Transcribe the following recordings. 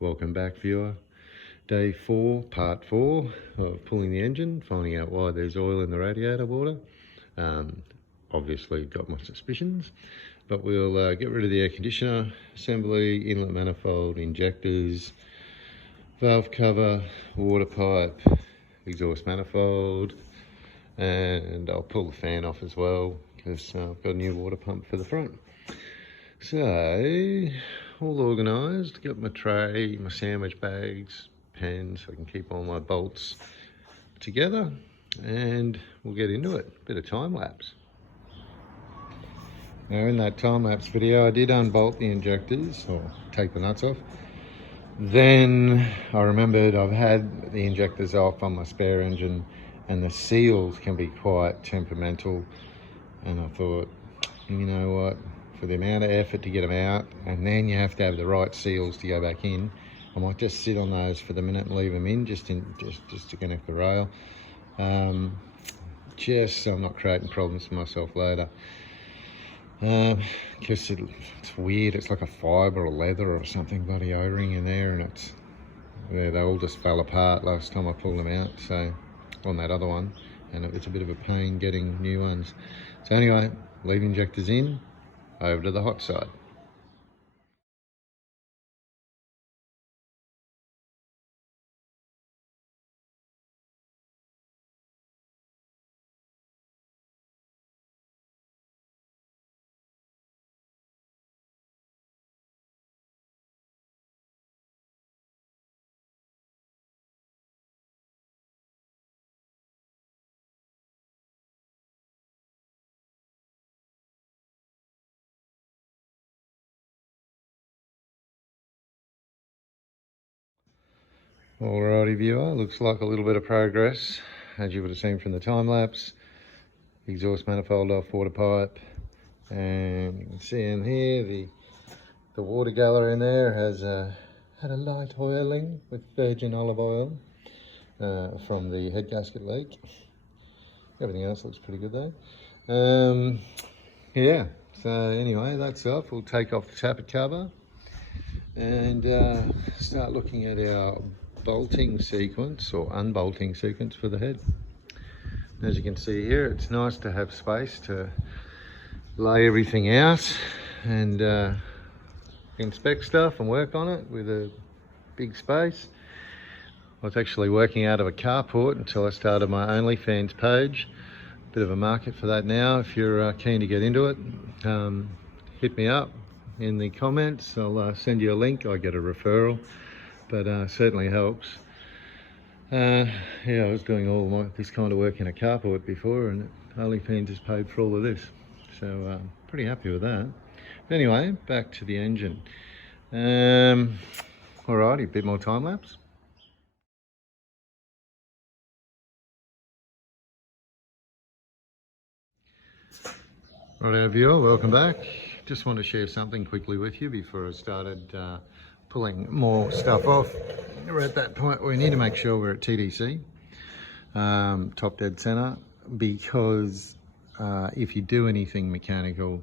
Welcome back, viewer. Day 4, part 4 of pulling the engine, finding out why there's oil in the radiator water. Obviously got my suspicions, but we'll get rid of the air conditioner, assembly, inlet manifold, injectors, valve cover, water pipe, exhaust manifold, and I'll pull the fan off as well because I've got a new water pump for the front. So, all organised, got my tray, my sandwich bags, pens, so I can keep all my bolts together, and we'll get into it. Bit of time lapse. Now in that time lapse video I did unbolt the injectors, or take the nuts off. Then I remembered I've had the injectors off on my spare engine and the seals can be quite temperamental, and I thought, you know what, for the amount of effort to get them out, and then you have to have the right seals to go back in, I might just sit on those for the minute and leave them in, just to connect the rail, just so I'm not creating problems for myself later. Because it's weird, it's like a fibre or leather or something, bloody O-ring in there, and they all just fell apart last time I pulled them out, so on that other one, and it was a bit of a pain getting new ones. So anyway, leave injectors in, over to the hot side. Alrighty viewer, looks like a little bit of progress, as you would have seen from the time lapse. Exhaust manifold off, water pipe, and you can see in here the water guller in there has had a light oiling with virgin olive oil from the head gasket leak. Everything else looks pretty good though. Yeah, so anyway, that's off. We'll take off the tappet cover and start looking at our bolting sequence or unbolting sequence for the head. As you can see here, it's nice to have space to lay everything out and inspect stuff and work on it with a big space. I was actually working out of a carport until I started my OnlyFans page. Bit of a market for that now. If you're keen to get into it, hit me up in the comments. I'll send you a link. I get a referral, but certainly helps. Yeah, I was doing this kind of work in a carport before, and OnlyFans has paid for all of this, so pretty happy with that. But anyway, back to the engine. Alrighty, a bit more time lapse. Right, viewer, welcome back. Just want to share something quickly with you before I started pulling more stuff off. We're at that point where we need to make sure we're at TDC, top dead center, because if you do anything mechanical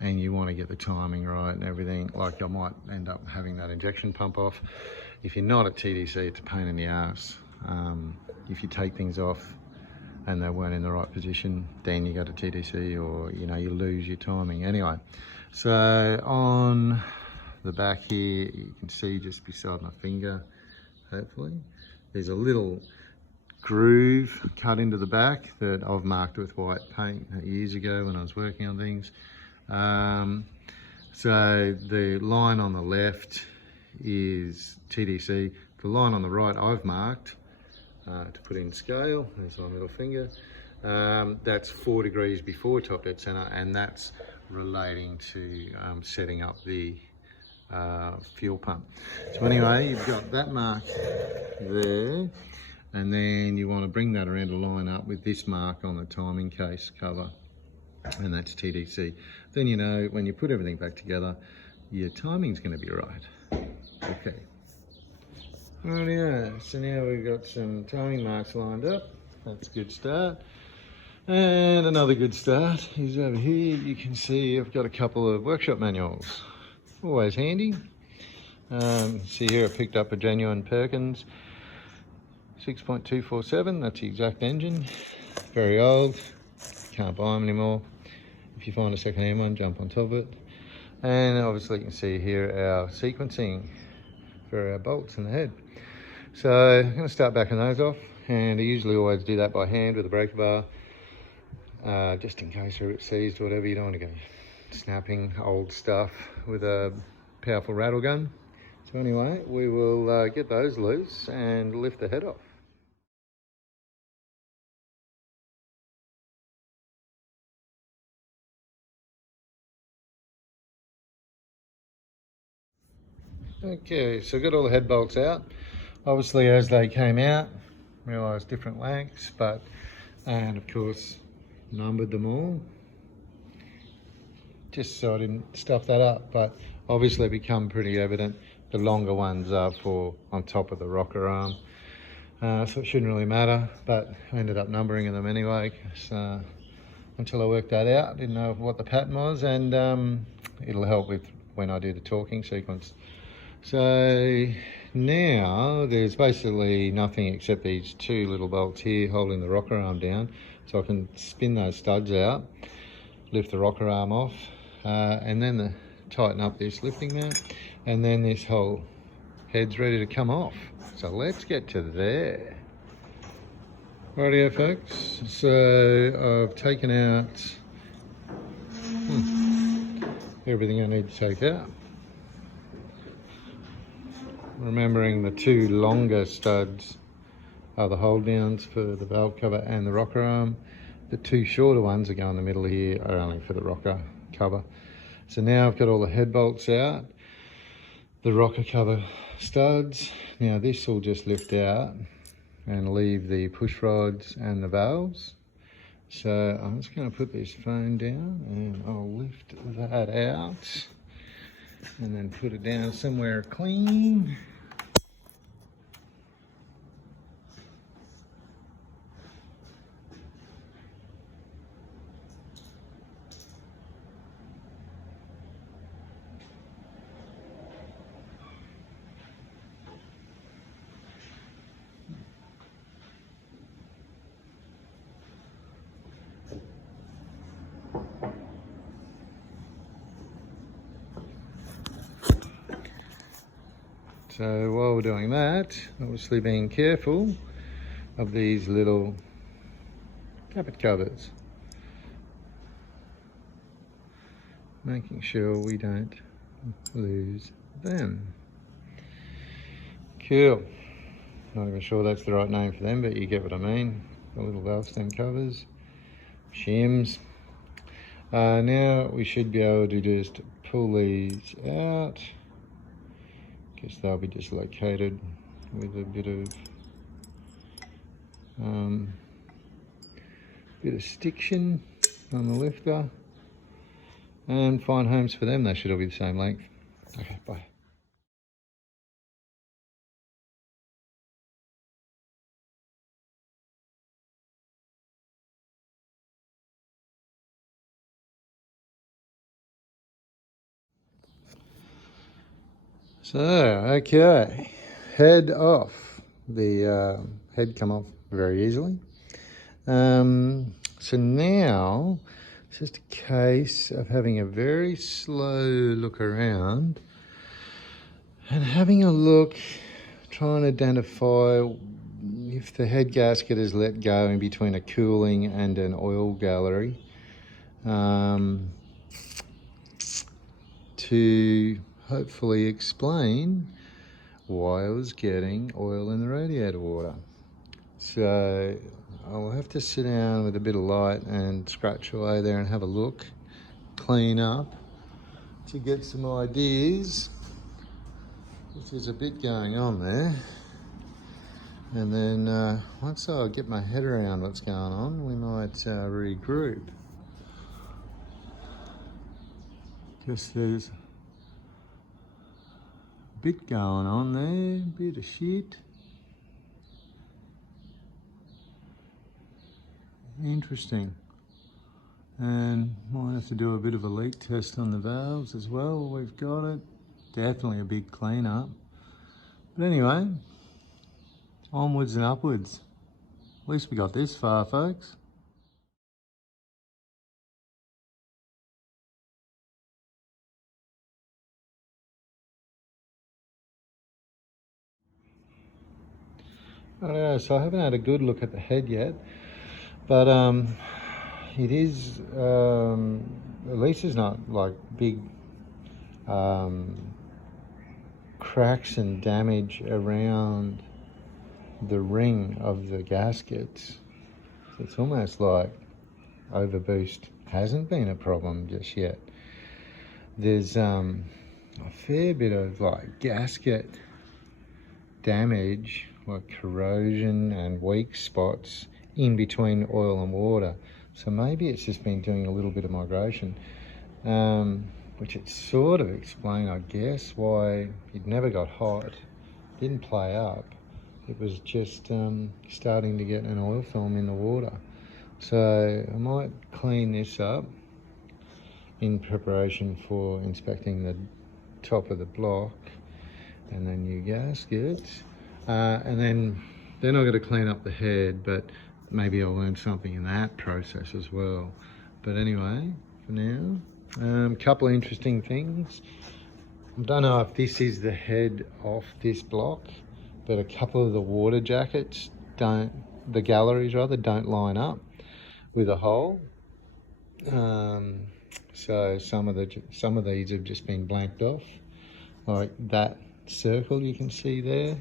and you want to get the timing right and everything, like I might end up having that injection pump off. If you're not at TDC, it's a pain in the ass. If you take things off and they weren't in the right position, then you go to TDC, or you lose your timing. Anyway, so on the back here, you can see just beside my finger, hopefully, there's a little groove cut into the back that I've marked with white paint years ago when I was working on things. So the line on the left is TDC. The line on the right I've marked to put in scale. There's my middle finger. That's 4 degrees before top dead center, and that's relating to setting up the fuel pump. So anyway, you've got that mark there, and then you want to bring that around to line up with this mark on the timing case cover, and that's TDC. Then you know when you put everything back together, your timing's going to be right. Okay. Oh yeah, so now we've got some timing marks lined up. That's a good start. And another good start is over here. You can see I've got a couple of workshop manuals. Always handy. See here I picked up a genuine Perkins 6.247, that's the exact engine. Very old, can't buy them anymore. If you find a second-hand one, jump on top of it. And obviously you can see here our sequencing for our bolts in the head. So I'm going to start backing those off, and I usually always do that by hand with a breaker bar, just in case they're a bit seized or whatever. You don't want to go snapping old stuff with a powerful rattle gun. So anyway, we will get those loose and lift the head off. Okay, so got all the head bolts out. Obviously as they came out, realised different lengths, and of course numbered them all, just so I didn't stuff that up, but obviously become pretty evident. The longer ones are for on top of the rocker arm, so it shouldn't really matter, but I ended up numbering them anyway, because until I worked that out, I didn't know what the pattern was, and it'll help with when I do the torquing sequence. So now there's basically nothing except these two little bolts here holding the rocker arm down, so I can spin those studs out, lift the rocker arm off, and then tighten up this lifting mount, and then this whole head's ready to come off. So let's get to there. Rightio folks, so I've taken out everything I need to take out. Remembering the two longer studs are the hold downs for the valve cover and the rocker arm. The two shorter ones that go in the middle here are only for the rocker cover. So now I've got all the head bolts out, the rocker cover studs. Now this will just lift out and leave the push rods and the valves. So I'm just going to put this phone down and I'll lift that out and then put it down somewhere clean. So while we're doing that, obviously being careful of these little tappet covers, making sure we don't lose them. Cool. Not even sure that's the right name for them, but you get what I mean. The little valve stem covers, shims. Now we should be able to just pull these out. Guess they'll be dislocated with a bit of stiction on the lifter, and find homes for them. They should all be the same length. Okay, bye. So, okay, head off. The head come off very easily. So now it's just a case of having a very slow look around and having a look, trying to identify if the head gasket is let go in between a cooling and an oil gallery, to hopefully explain why I was getting oil in the radiator water. So I'll have to sit down with a bit of light and scratch away there and have a look, clean up, to get some ideas. There's a bit going on there. And then once I get my head around what's going on, we might regroup. Because there's a bit going on there, a bit of shit. Interesting. And might have to do a bit of a leak test on the valves as well. We've got it. definitely a big clean-up. But anyway, onwards and upwards. At least we got this far, folks. So I haven't had a good look at the head yet, but it is, at least there's not like big cracks and damage around the ring of the gaskets. So it's almost like overboost hasn't been a problem just yet. There's a fair bit of like gasket damage, like corrosion and weak spots in between oil and water. So maybe it's just been doing a little bit of migration, which it sort of explained, I guess, why it never got hot, didn't play up. It was just starting to get an oil film in the water. So I might clean this up in preparation for inspecting the top of the block and the new gaskets. And then I'm going to clean up the head, but maybe I'll learn something in that process as well. But anyway, for now, couple of interesting things. I don't know if this is the head off this block, but a couple of the water jackets the galleries rather, don't line up with a hole. So some of these have just been blanked off, like that circle you can see there.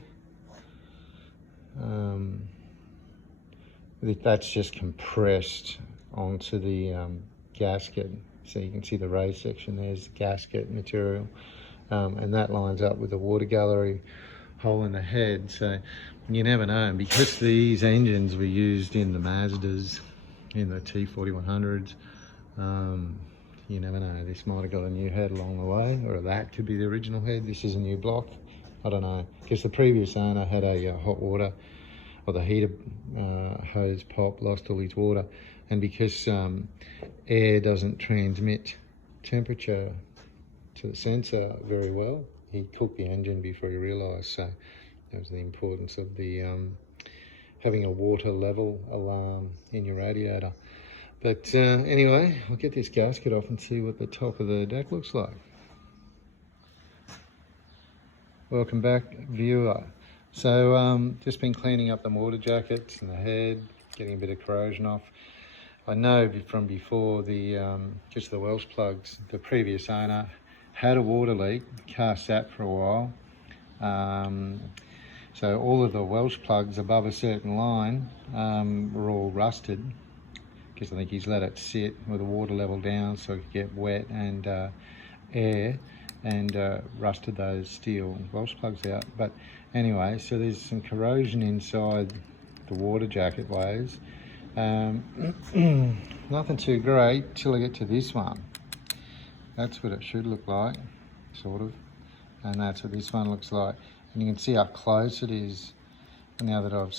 That's just compressed onto the gasket. So you can see the raised section, there's gasket material, and that lines up with the water gallery hole in the head. So you never know, and because these engines were used in the Mazdas, in the T4100s, you never know, this might have got a new head along the way, or that could be the original head. This is a new block, I don't know, because the previous owner had a hot water, or the heater hose pop, lost all his water, and because air doesn't transmit temperature to the sensor very well, he cooked the engine before he realised. So that was the importance of the having a water level alarm in your radiator. But anyway, I'll get this gasket off and see what the top of the deck looks like. Welcome back, viewer. So just been cleaning up the water jackets and the head, getting a bit of corrosion off. I know from before just the Welsh plugs, the previous owner had a water leak, the car sat for a while. So all of the Welsh plugs above a certain line were all rusted, because I think he's let it sit with the water level down so it could get wet and air, and rusted those steel Welsh plugs out. But anyway, so there's some corrosion inside the water jacket ways. Nothing too great till I get to this one. That's what it should look like, sort of. And that's what this one looks like. And you can see how close it is now that I've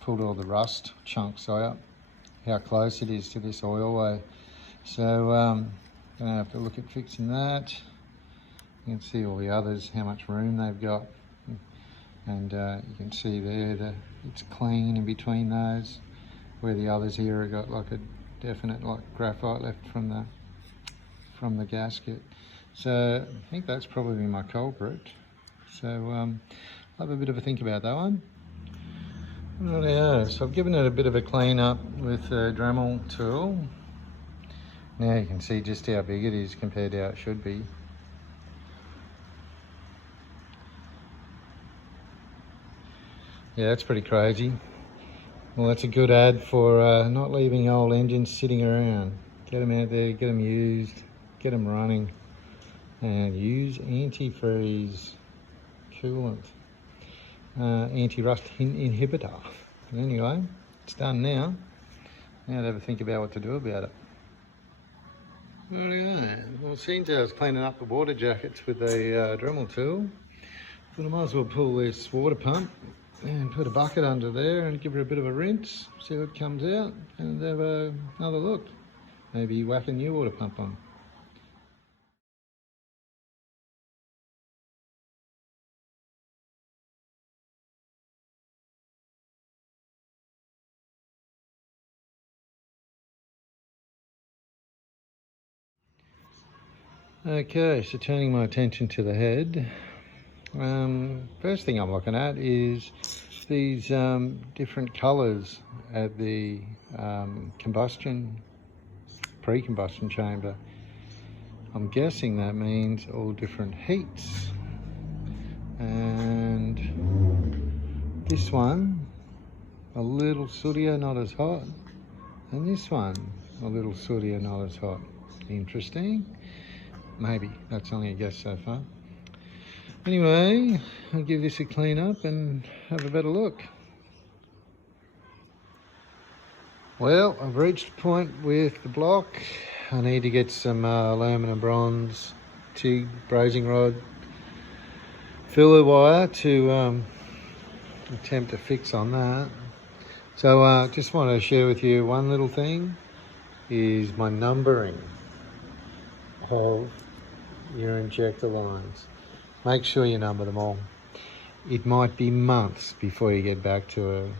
pulled all the rust chunks out, how close it is to this oilway. So I'm going to have to look at fixing that. You can see all the others, how much room they've got. And you can see there that it's clean in between those, where the others here have got like a definite like graphite left from the gasket. So I think that's probably my culprit. So I'll have a bit of a think about that one. Rightio, so I've given it a bit of a clean up with a Dremel tool. Now you can see just how big it is compared to how it should be. Yeah, that's pretty crazy. Well, that's a good ad for not leaving old engines sitting around. Get them out there, get them used, get them running, and use antifreeze coolant, anti-rust inhibitor. Anyway, it's done now. Now to have a think about what to do about it. Rightio. Well, since I was cleaning up the water jackets with a Dremel tool, but I might as well pull this water pump and put a bucket under there and give her a bit of a rinse, see what comes out, and have another look. Maybe whack a new water pump on. Okay, so turning my attention to the head. First thing I'm looking at is these different colours at the pre-combustion chamber. I'm guessing that means all different heats. And this one, a little sootier, not as hot. And this one, a little sootier, not as hot. Interesting. Maybe, that's only a guess so far. Anyway, I'll give this a clean up and have a better look. Well, I've reached a point with the block. I need to get some aluminium bronze TIG brazing rod filler wire to attempt to fix on that. So just want to share with you one little thing is my numbering of your injector lines. Make sure you number them all. It might be months before you get back to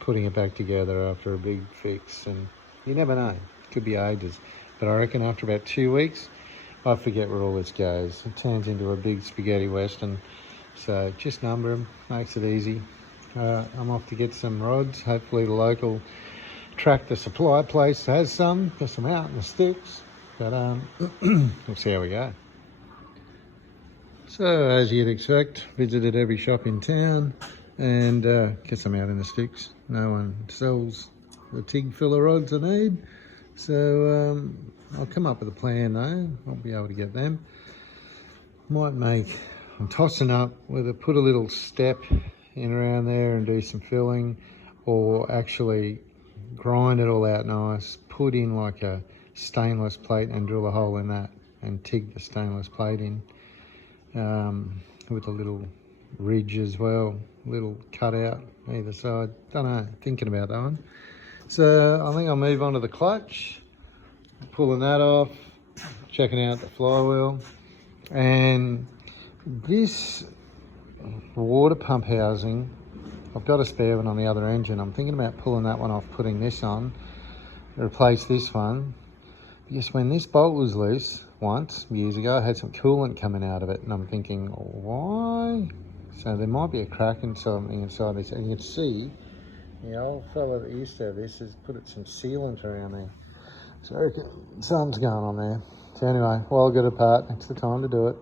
putting it back together after a big fix, and you never know, it could be ages. But I reckon after about 2 weeks, I forget where all this goes. It turns into a big spaghetti western. So just number them, makes it easy. I'm off to get some rods. Hopefully the local tractor supply place has some, because I'm out in the sticks. But we'll see how we go. So as you'd expect, visited every shop in town and get some out in the sticks. No one sells the TIG filler rods I need. So I'll come up with a plan though. I'll be able to get them. I'm tossing up whether put a little step in around there and do some filling, or actually grind it all out nice, put in like a stainless plate and drill a hole in that and TIG the stainless plate in with a little ridge as well, little cutout either side. Don't know, thinking about that one. So I think I'll move on to the clutch, pulling that off, checking out the flywheel, and this water pump housing, I've got a spare one on the other engine. I'm thinking about pulling that one off, putting this on, replace this one. Because when this bolt was loose once, years ago, I had some coolant coming out of it, and I'm thinking, why? So there might be a crack in something inside this, and you can see the old fella that used to have this has put some sealant around there. So I reckon something's going on there. So anyway, while I get apart, it's the time to do it.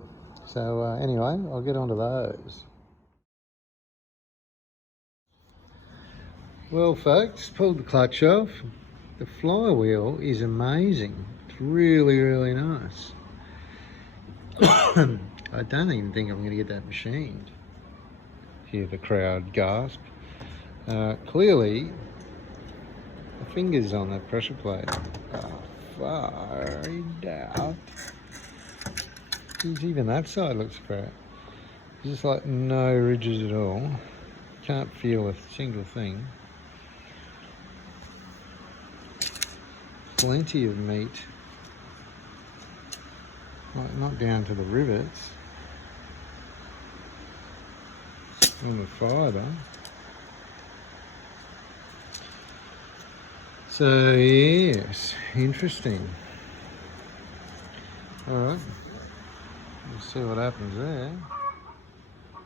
So anyway, I'll get onto those. Well folks, pulled the clutch off. The flywheel is amazing. It's really, really nice. I don't even think I'm going to get that machined. Hear the crowd gasp. Clearly, the fingers on that pressure plate are far out. Even that side looks crap. Just like no ridges at all. Can't feel a single thing. Plenty of meat. Not down to the rivets. On the fibre. So yes, interesting. Alright. We'll see what happens there.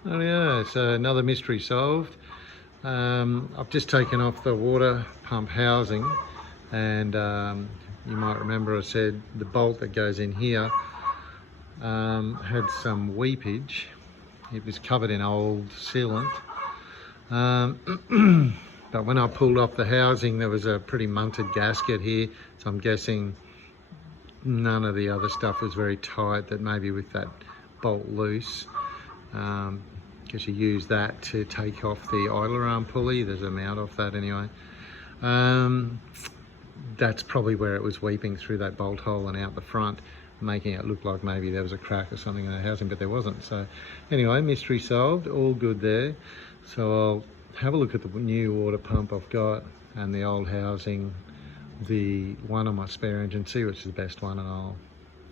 Oh yeah, so another mystery solved. I've just taken off the water pump housing, and you might remember I said the bolt that goes in here had some weepage. It was covered in old sealant. But when I pulled off the housing, there was a pretty munted gasket here, so I'm guessing none of the other stuff was very tight, that maybe with that bolt loose, because you use that to take off the idler arm pulley. There's a mount off that anyway. That's probably where it was weeping through that bolt hole and out the front, making it look like maybe there was a crack or something in the housing, but there wasn't. So anyway, mystery solved, all good there. So I'll have a look at the new water pump I've got and the old housing, the one on my spare engine, see which is the best one, and I'll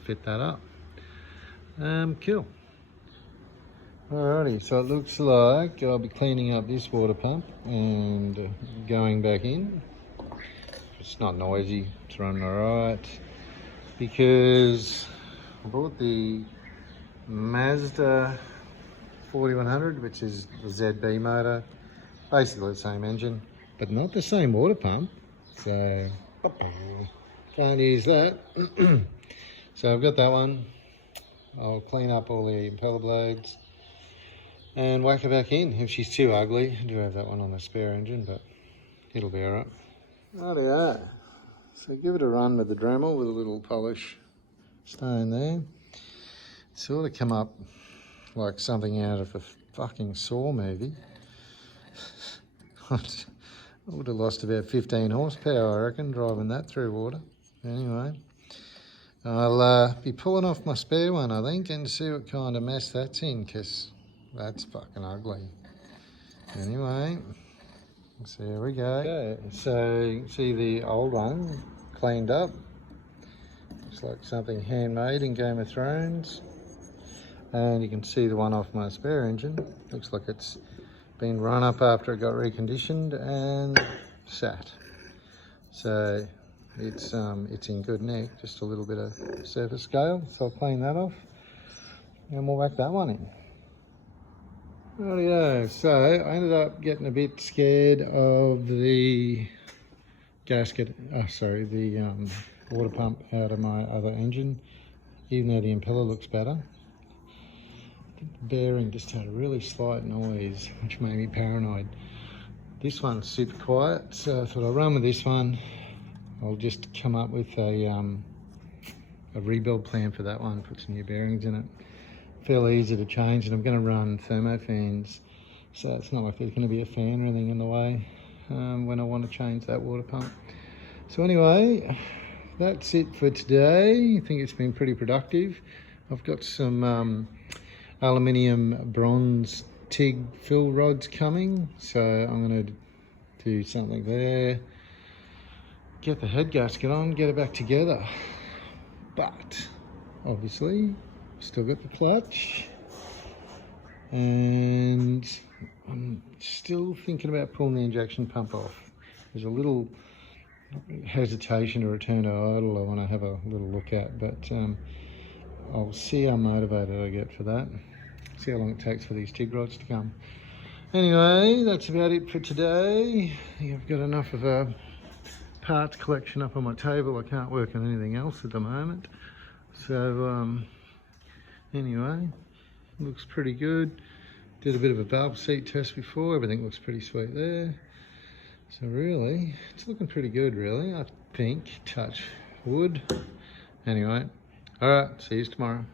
fit that up. Cool. Alrighty, so it looks like I'll be cleaning up this water pump and going back in. It's not noisy, it's running alright, because I bought the Mazda 4100, which is the ZB motor, basically the same engine, but not the same water pump, so can't use that. So I've got that one. I'll clean up all the impeller blades and whack her back in. If she's too ugly, I do have that one on the spare engine, but it'll be alright. Rightio. So give it a run with the Dremel with a little polish stone there. Sort of come up like something out of a fucking Saw movie. I would have lost about 15 horsepower, I reckon, driving that through water. Anyway, I'll be pulling off my spare one, I think, and see what kind of mess that's in, because that's fucking ugly. Anyway, so here we go. Okay, so you can see the old one cleaned up. Looks like something handmade in Game of Thrones. And you can see the one off my spare engine. Looks like it's been run up after it got reconditioned and sat. So it's in good nick, just a little bit of surface scale. So I'll clean that off and we'll whack that one in. Rightio, so I ended up getting a bit scared of the gasket, the water pump out of my other engine, even though the impeller looks better. The bearing just had a really slight noise, which made me paranoid. This one's super quiet, so I thought I'll run with this one. I'll just come up with a rebuild plan for that one, put some new bearings in it. Fairly easy to change, and I'm going to run thermo fans, so it's not like there's going to be a fan or anything in the way when I want to change that water pump. So anyway, that's it for today. I think it's been pretty productive. I've got some aluminium bronze TIG fill rods coming, so I'm going to do something there, get the head gasket on, get it back together. But obviously still got the clutch, and I'm still thinking about pulling the injection pump off. There's a little hesitation to return to idle I want to have a little look at, but I'll see how motivated I get for that. See how long it takes for these TIG rods to come. Anyway, that's about it for today. I think I've got enough of a parts collection up on my table. I can't work on anything else at the moment. So anyway, looks pretty good. Did a bit of a valve seat test before. Everything looks pretty sweet there. So really, it's looking pretty good, really, I think. Touch wood. Anyway, all right, see you tomorrow.